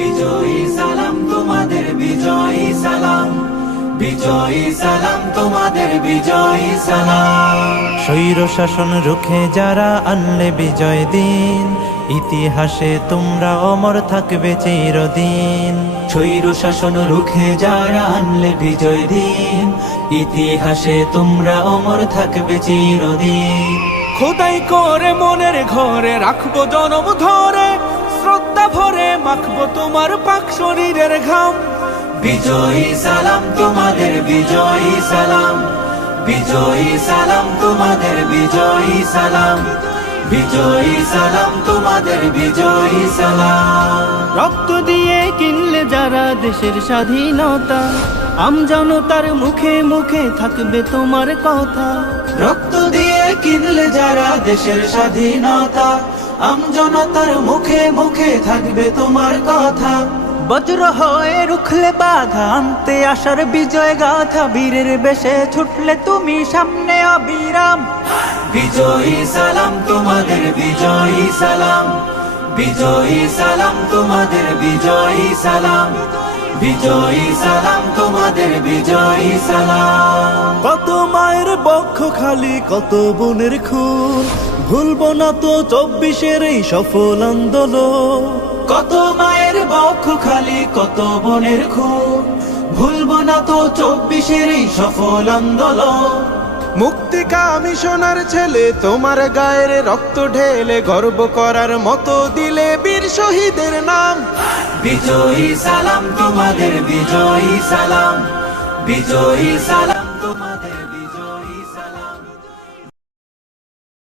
বিজয়ী সালাম তোমাদের, বিজয়ী সালাম, বিজয়ী সালাম তোমাদের, বিজয়ী সালাম। স্বৈর শাসন রুখে যারা আনলে বিজয় দিন, ইতিহাসে তোমরা অমর থাকবে চিরদিন। স্বৈর শাসন রুখে যারা আনলে বিজয় দিন, ইতিহাসে তোমরা অমর থাকবে চিরদিন। খোদাই করে মনের ঘরে রাখবো জনম ধরে, শ্রদ্ধা ভরে মাখবো তোমার পাক শরীরের ঘাম। বিজয়ী সালাম তোমাদের, বিজয়ী সালাম, বিজয়ী সালাম তোমাদের, বিজয়ী সালাম, বিজয়ী সালাম তোমাদের, বিজয়ী সালাম। রক্ত দিয়ে কিনলে যারা দেশের স্বাধীনতা, আমজনতার মুখে মুখে থাকবে তোমার কথা। রক্ত দিয়ে কিনলে যারা দেশের স্বাধীনতা, আমজনতার মুখে মুখে থাকবে তোমার কথা। বজ্র হয়ে রুখলে বাধা, আনতে আসার বিজয় গাথা, বীরের বেশে ছুটলে তুমি সামনে অবিরাম। বিজয়ী সালাম তোমাদের, বিজয়ী সালাম, বিজয়ী সালাম তোমাদের, বিজয়ী সালাম, বিজয়ী সালাম তোমাদের, বিজয়ী সালাম। কত মায়ের বক্ষ খালি, কত বোনের খুন, ভুলবো না তো 24-এর এই সফল আন্দোলন। কত মায়ের বক্ষ খালি, কত বোনের খুন, ভুলবো না তো 24-এর এই সফল আন্দোলন। মুক্তিকামী সোনার ছেলে তোমার গায়ের রক্ত ঢেলে, গর্ব করার মতো দিলে বীর শহীদের নাম। বিজয়ী সালাম তোমাদের, বিজয়ী সালাম, বিজয়ী সালাম